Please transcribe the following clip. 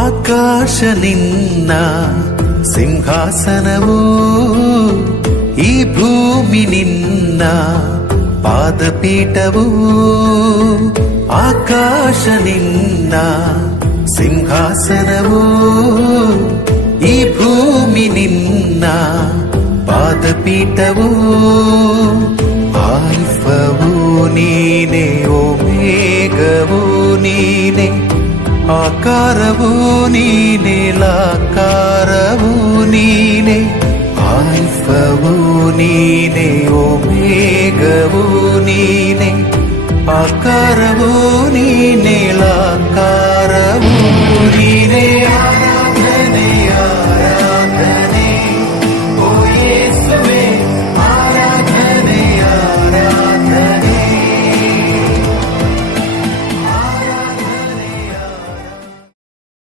ಆಕಾಶ ನಿನ್ನ ಸಿಂಹಾಸನವು, ಈ ಭೂಮಿ ನಿನ್ನ ಪಾದಪೀಠವು. ಆಕಾಶ ನಿನ್ನ ಸಿಂಹಾಸನವು, ಈ ಭೂಮಿ ನಿನ್ನ ಪಾದಪೀಠವು. ಆಲ್ಫವು ನೀನೆ, ಓಮೇಘವು ನೀನೆ, ಆಕಾರವು ನೀನೆ, ಲಾಕಾರವು ನೀನೆ. ಆಲ್ಫವು ನೀನೆ, ಓಮೇಘವು ನೀನೆ, ಆಕಾರವು ನೀನೆ, ಲಾಕಾರವು